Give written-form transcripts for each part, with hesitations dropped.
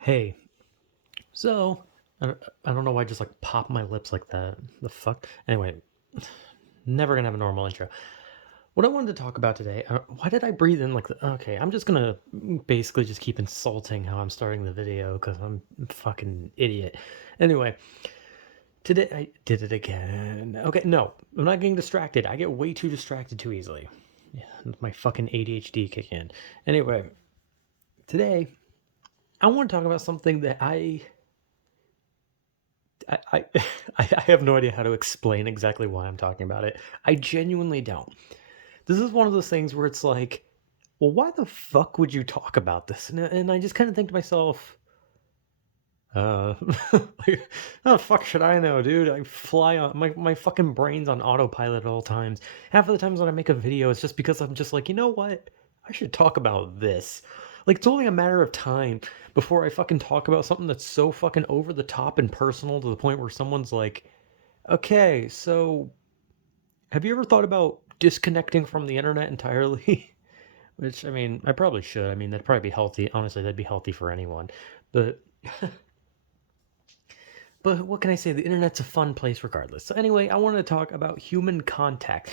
Hey, so I don't know why I just like pop my lips like that. The fuck? Anyway, never gonna have a normal intro. What I wanted to talk about today, why did I breathe in like okay, I'm just gonna basically just keep insulting how I'm starting the video because I'm a fucking idiot. Anyway, today I did it again. Okay, no, I'm not getting distracted. I get way too distracted too easily. Yeah, my fucking ADHD kick in. Anyway, today I want to talk about something that I I have no idea how to explain exactly why I'm talking about it. I genuinely don't. This is one of those things where it's like, well, why the fuck would you talk about this? And I just kind of think to myself, uh, like, how the fuck should I know, dude? I fly on my fucking brain's on autopilot at all times. Half of the times when I make a video, it's just because I'm just like, you know what? I should talk about this. Like it's only a matter of time before I fucking talk about something that's so fucking over the top and personal to the point where someone's like, okay, so have you ever thought about disconnecting from the internet entirely? Which, I mean, I probably should. I mean, that'd probably be healthy. Honestly, that'd be healthy for anyone. But what can I say? The internet's a fun place regardless. So anyway, I wanted to talk about human contact.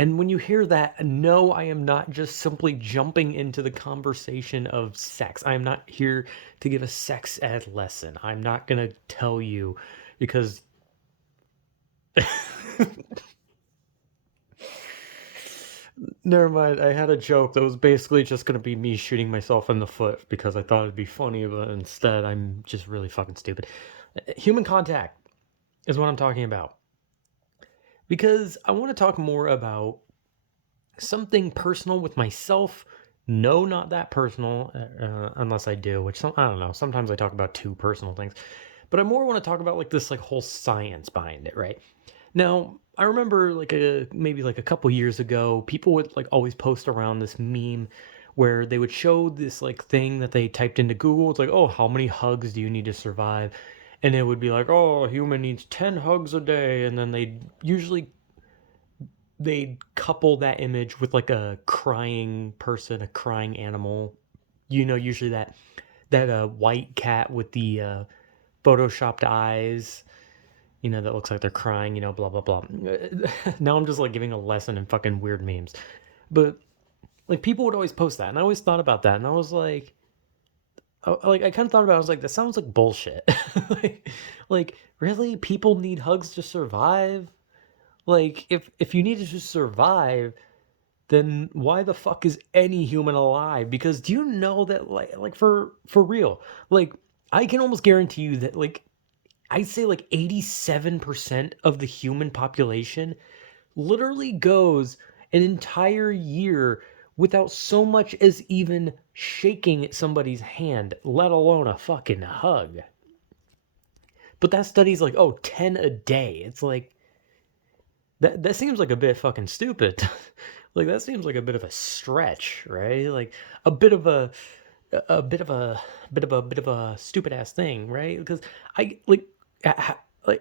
And when you hear that, no, I am not just simply jumping into the conversation of sex. I am not here to give a sex ed lesson. I'm not going to tell you because never mind. I had a joke that was basically just going to be me shooting myself in the foot because I thought it'd be funny, but instead I'm just really fucking stupid. Human contact is what I'm talking about. Because I want to talk more about something personal with myself. No, not that personal, unless I do, which I don't know. Sometimes I talk about too personal things, but I more want to talk about like this like whole science behind it, right? Now, I remember like maybe like a couple years ago, people would like always post around this meme where they would show this like thing that they typed into Google. It's like, oh, how many hugs do you need to survive? And it would be like, oh, a human needs 10 hugs a day. And then they'd couple that image with like a crying person, a crying animal. Usually that white cat with the photoshopped eyes, that looks like they're crying, blah blah blah. Now I'm just like giving a lesson in fucking weird memes. But like people would always post that and I always thought about that and I was like I kind of thought about it, I was like that sounds like bullshit. like, like really people need hugs to survive? Like if you need to survive, then why the fuck is any human alive? Because do you know that like for real, like I can almost guarantee you that like I'd say like 87% of the human population literally goes an entire year without so much as even shaking somebody's hand, let alone a fucking hug. But that study's like, oh, 10 a day. It's like that seems like a bit fucking stupid. Like that seems like a bit of a stretch, right? Like a bit of a bit of a stupid ass thing, right? Because I like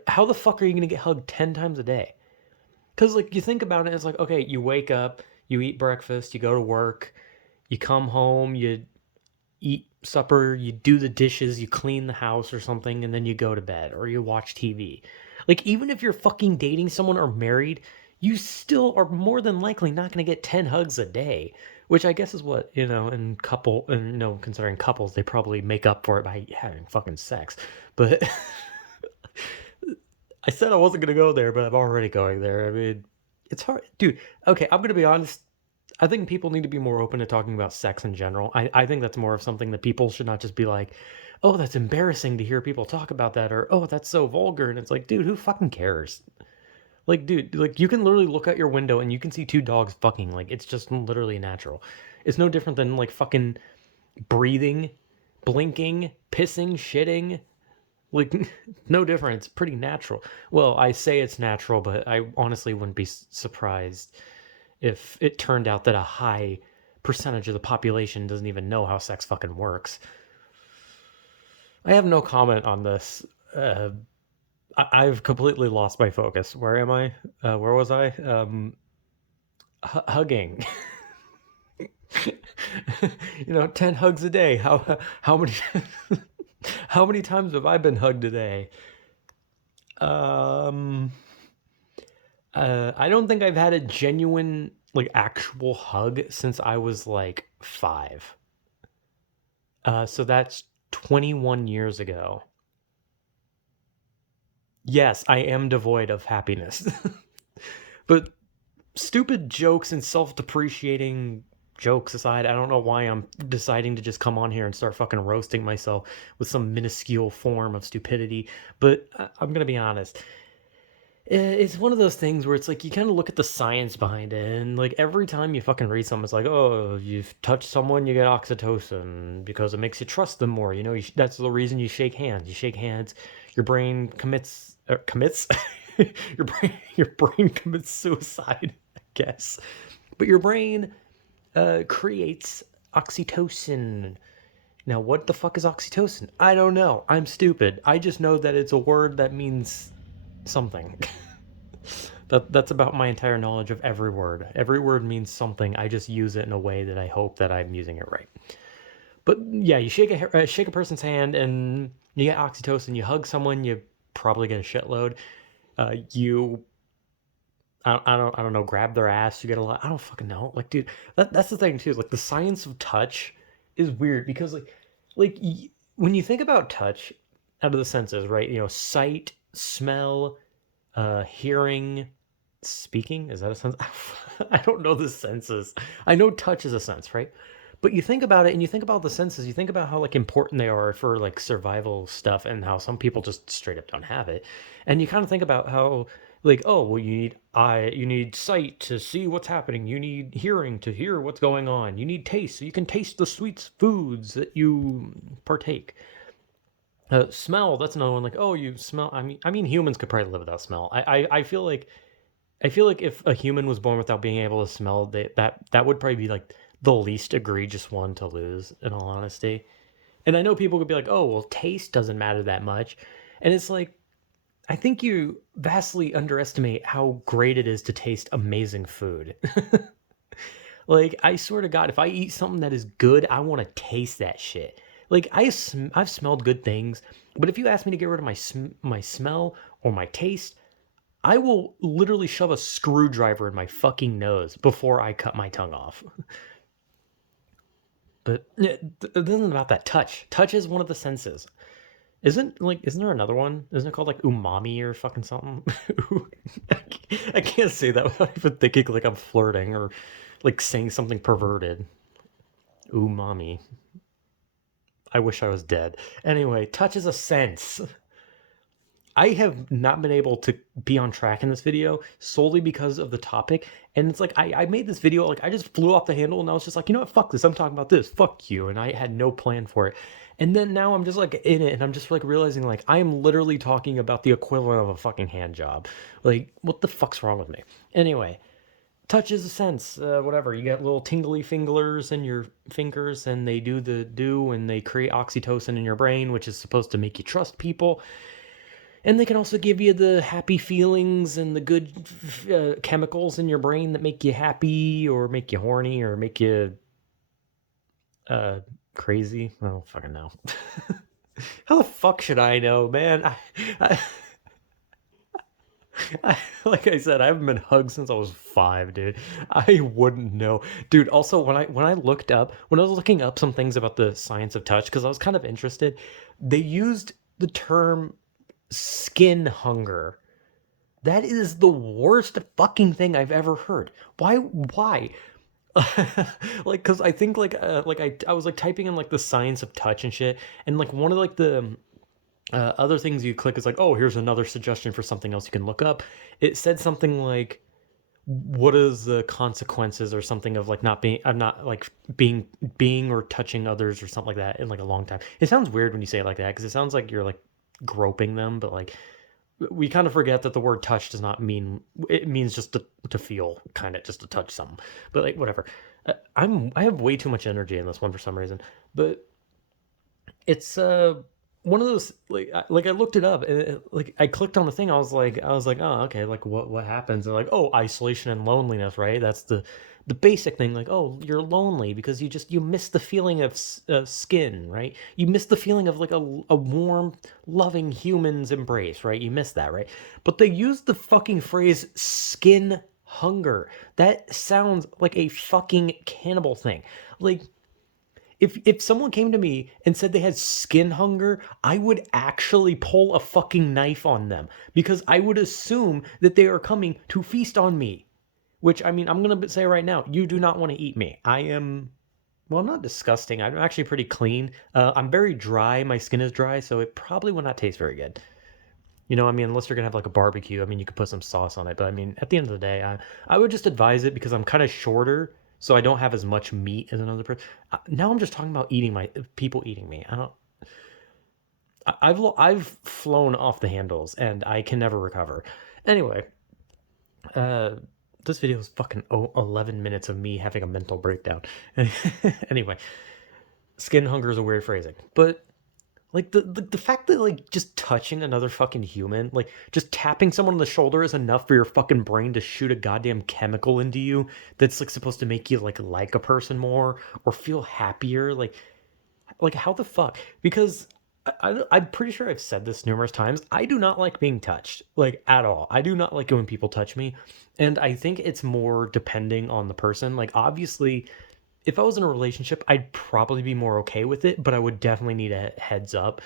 how the fuck are you gonna get hugged 10 times a day? Because like you think about it, it's like okay, you wake up, you eat breakfast, you go to work, you come home, you eat supper, you do the dishes, you clean the house or something, and then you go to bed or you watch TV. Like, even if you're fucking dating someone or married, you still are more than likely not going to get 10 hugs a day, which I guess is what, and considering couples, they probably make up for it by having fucking sex. But I said I wasn't going to go there, but I'm already going there. I mean, it's hard. Dude, okay, I'm going to be honest. I think people need to be more open to talking about sex in general. I think that's more of something that people should not just be like, oh, that's embarrassing to hear people talk about that, or oh, that's so vulgar. And it's like, dude, who fucking cares? Like, dude, like you can literally look out your window and you can see two dogs fucking. Like, it's just literally natural. It's no different than like fucking breathing, blinking, pissing, shitting. Like, no different. It's pretty natural. Well, I say it's natural, but I honestly wouldn't be surprised if it turned out that a high percentage of the population doesn't even know how sex fucking works. I have no comment on this. I've completely lost my focus. Where am I? Where was I? Hugging. 10 hugs a day. How many? How many times have I been hugged today? Um, I don't think I've had a genuine, like, actual hug since I was like 5. So that's 21 years ago. Yes, I am devoid of happiness. But stupid jokes and self-depreciating jokes aside, I don't know why I'm deciding to just come on here and start fucking roasting myself with some minuscule form of stupidity. But I'm gonna be honest. It's one of those things where it's like you kind of look at the science behind it, and like every time you fucking read something, it's like, oh, you've touched someone, you get oxytocin because it makes you trust them more. You know, that's the reason you shake hands. You shake hands, your brain commits, your brain commits suicide, I guess. But your brain creates oxytocin. Now, what the fuck is oxytocin? I don't know. I'm stupid. I just know that it's a word that means something. That's about my entire knowledge of every word. Every word means something. I just use it in a way that I hope that I'm using it right. But yeah, you shake a person's hand and you get oxytocin. You hug someone, you probably get a shitload. You I don't know, grab their ass, you get a lot. I don't fucking know. Like, dude, that's the thing too. Like the science of touch is weird because like when you think about touch out of the senses, right? You know, sight, smell, hearing, speaking. Is that a sense? I don't know the senses. I know touch is a sense, right? But you think about it and you think about the senses, you think about how like important they are for like survival stuff and how some people just straight up don't have it. And you kind of think about how like, oh, well, you need eye, you need sight to see what's happening. You need hearing to hear what's going on. You need taste so you can taste the sweet foods that you partake. Smell, that's another one. Like, oh, you smell. I mean, humans could probably live without smell. I feel like if a human was born without being able to smell, that would probably be like the least egregious one to lose, in all honesty. And I know people could be like, "Oh, well, taste doesn't matter that much," and it's like I think you vastly underestimate how great it is to taste amazing food. Like, I swear to God, if I eat something that is good, I want to taste that shit. Like, I've smelled good things, but if you ask me to get rid of my smell or my taste, I will literally shove a screwdriver in my fucking nose before I cut my tongue off. But yeah, it isn't about that touch. Touch is one of the senses. Isn't there another one? Isn't it called like umami or fucking something? I can't say that without even thinking like I'm flirting or like saying something perverted. Umami. I wish I was dead. Anyway, touch is a sense. I have not been able to be on track in this video solely because of the topic. And it's like, I made this video, like, I just flew off the handle and I was just like, you know what, fuck this. I'm talking about this. Fuck you. And I had no plan for it. And then now I'm just like in it and I'm just like realizing, like, I am literally talking about the equivalent of a fucking hand job. Like, what the fuck's wrong with me? Anyway, touch is a sense. Whatever. You got little tingly fingers in your fingers and they do the do and they create oxytocin in your brain, which is supposed to make you trust people. And they can also give you the happy feelings and the good chemicals in your brain that make you happy or make you horny or make you crazy. I don't fucking know. How the fuck should I know, man? Like I said, I haven't been hugged since I was 5, dude. I wouldn't know, dude. Also, when I was looking up some things about the science of touch, because I was kind of interested, they used the term skin hunger. That is the worst fucking thing I've ever heard. Why? Like, cuz I think I was like typing in like the science of touch and shit, and like one of like the other things you click is like, "Oh, here's another suggestion for something else you can look up." It said something like, what is the consequences or something of like not being I'm not like being or touching others or something like that in like a long time. It sounds weird when you say it like that because it sounds like you're like groping them, but like we kind of forget that the word touch does not mean it means just to feel, kind of just to touch something. But like whatever. I have way too much energy in this one for some reason. But it's one of those like I looked it up and like I clicked on the thing. I was like, oh, okay, like what happens? And like, oh, isolation and loneliness, right? That's the basic thing. Like, oh, you're lonely because you miss the feeling of skin, right? You miss the feeling of like a warm, loving human's embrace, right? You miss that, right? But they use the fucking phrase skin hunger. That sounds like a fucking cannibal thing. Like, if someone came to me and said they had skin hunger, I would actually pull a fucking knife on them because I would assume that they are coming to feast on me. Which, I mean, I'm gonna say right now, you do not want to eat me. I am, well, not disgusting. I'm actually pretty clean. I'm very dry. My skin is dry, so it probably will not taste very good. I mean, unless you're gonna have like a barbecue, I mean, you could put some sauce on it. But I mean, at the end of the day, I would just advise it because I'm kind of shorter, so I don't have as much meat as another person. Now I'm just talking about eating my people eating me. I don't. I've flown off the handles and I can never recover. Anyway, uh, this video is fucking 11 minutes of me having a mental breakdown. Anyway, skin hunger is a weird phrasing, but like the fact that like just touching another fucking human, like just tapping someone on the shoulder is enough for your fucking brain to shoot a goddamn chemical into you that's like supposed to make you like a person more or feel happier. Like how the fuck? Because I'm pretty sure I've said this numerous times. I do not like being touched, like at all. I do not like it when people touch me, and I think it's more depending on the person. Like obviously, if I was in a relationship, I'd probably be more okay with it, but I would definitely need a heads up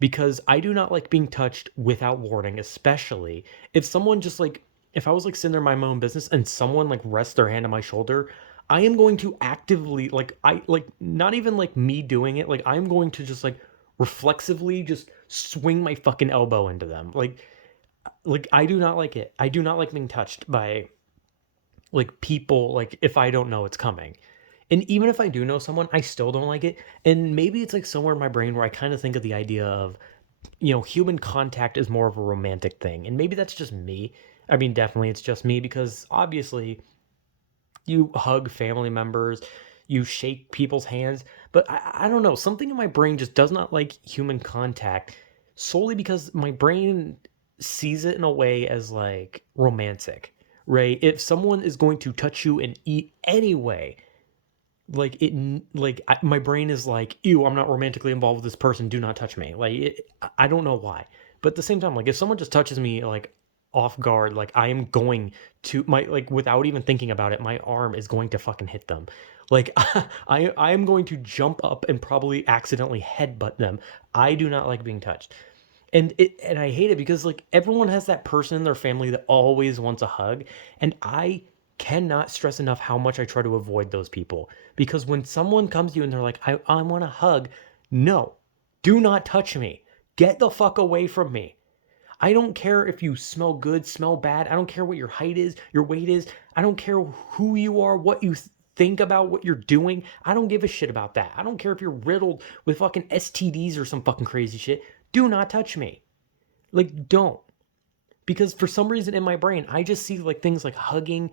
because I do not like being touched without warning, especially if someone just like if I was like sitting there minding my own business and someone like rests their hand on my shoulder, I am going to actively like I like not even like me doing it, like I'm going to just like reflexively just swing my fucking elbow into them. Like I do not like it. I do not like being touched by like people like if I don't know it's coming. And even if I do know someone, I still don't like it. And maybe it's like somewhere in my brain where I kind of think of the idea of, human contact is more of a romantic thing. And maybe that's just me. I mean, definitely it's just me because obviously you hug family members, you shake people's hands, but I don't know. Something in my brain just does not like human contact solely because my brain sees it in a way as like romantic, right? If someone is going to touch you and eat anyway, like my brain is like, ew, I'm not romantically involved with this person, do not touch me. Like I don't know why, but at the same time, like if someone just touches me like off guard, like I am going to my like without even thinking about it, my arm is going to fucking hit them. Like I am going to jump up and probably accidentally headbutt them. I do not like being touched. And I hate it because like everyone has that person in their family that always wants a hug, and I cannot stress enough how much I try to avoid those people because when someone comes to you and they're like, I want a hug, no, do not touch me. Get the fuck away from me. I don't care if you smell good, smell bad. I don't care what your height is, your weight is. I don't care who you are, what you think about what you're doing. I don't give a shit about that. I don't care if you're riddled with fucking STDs or some fucking crazy shit. Do not touch me. Like, don't. Because for some reason in my brain, I just see like things like hugging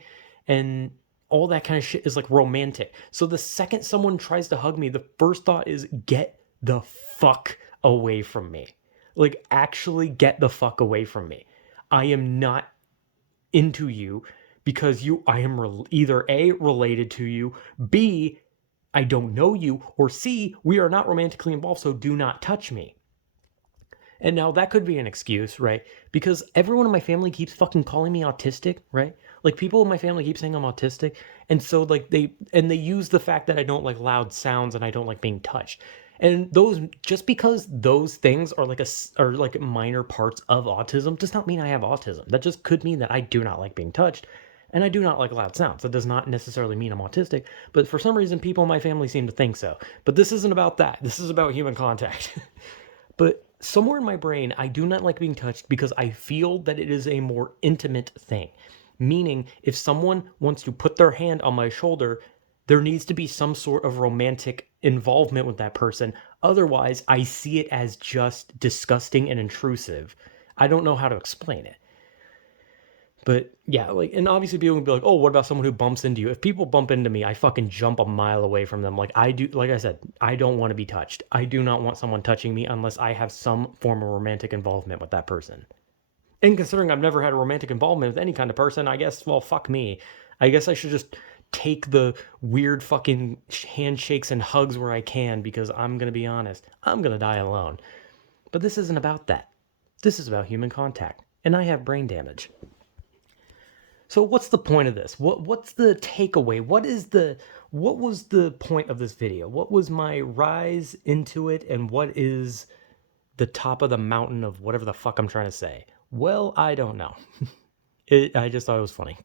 and all that kind of shit is like romantic. So the second someone tries to hug me, the first thought is get the fuck away from me. Like actually get the fuck away from me. I am not into you because I am either A, related to you, B, I don't know you, or C, we are not romantically involved, so do not touch me. And now that could be an excuse, right? Because everyone in my family keeps fucking calling me autistic, right? Like people in my family keep saying I'm autistic, and so like they use the fact that I don't like loud sounds and I don't like being touched. And those just because those things are like are like minor parts of autism does not mean I have autism. That just could mean that I do not like being touched and I do not like loud sounds. That does not necessarily mean I'm autistic, but for some reason people in my family seem to think so. But this isn't about that. This is about human contact. But somewhere in my brain, I do not like being touched because I feel that it is a more intimate thing. Meaning, if someone wants to put their hand on my shoulder, there needs to be some sort of romantic involvement with that person. Otherwise, I see it as just disgusting and intrusive. I don't know how to explain it. But yeah, like, and obviously people can be like, oh, what about someone who bumps into you? If people bump into me, I fucking jump a mile away from them. Like I do, like I said, I don't want to be touched. I do not want someone touching me unless I have some form of romantic involvement with that person. And considering I've never had a romantic involvement with any kind of person, I guess, well, fuck me. I guess I should just take the weird fucking handshakes and hugs where I can because I'm going to be honest, I'm going to die alone. But this isn't about that. This is about human contact. And I have brain damage. So what's the point of this? What's the takeaway? What was the point of this video? What was my rise into it and what is the top of the mountain of whatever the fuck I'm trying to say? Well, I don't know. I just thought it was funny.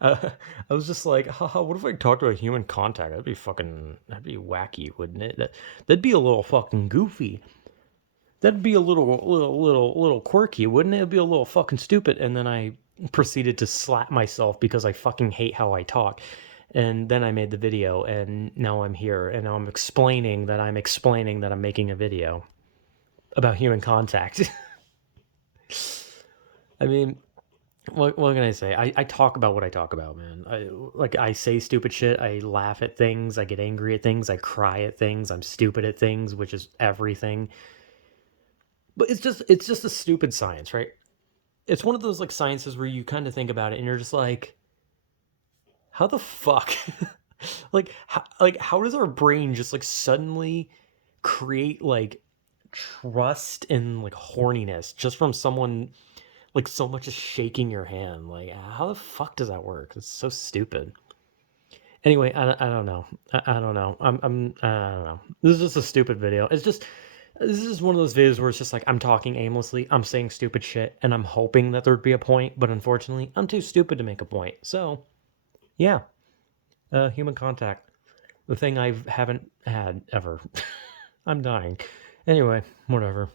I was just like, haha, what if I talked about human contact? That'd be wacky, wouldn't it? That'd be a little fucking goofy. That'd be a little quirky, wouldn't it? It'd be a little fucking stupid. And then I proceeded to slap myself because I fucking hate how I talk. And then I made the video, and now I'm here, and now I'm explaining that I'm making a video about human contact. I mean, what can I say? I talk about what I talk about, man. I say stupid shit. I laugh at things. I get angry at things. I cry at things. I'm stupid at things, which is everything. But it's just a stupid science, right? It's one of those like sciences where you kind of think about it and you're just like, how the fuck? How does our brain just like suddenly create like trust and like horniness just from someone like so much as shaking your hand? Like, how the fuck does that work? It's so stupid. Anyway, I don't know. I don't know. I don't know. This is just a stupid video. This is one of those videos where it's just like I'm talking aimlessly, I'm saying stupid shit, and I'm hoping that there'd be a point, but unfortunately, I'm too stupid to make a point. So, yeah, human contact, the thing I haven't had ever. I'm dying. Anyway, whatever.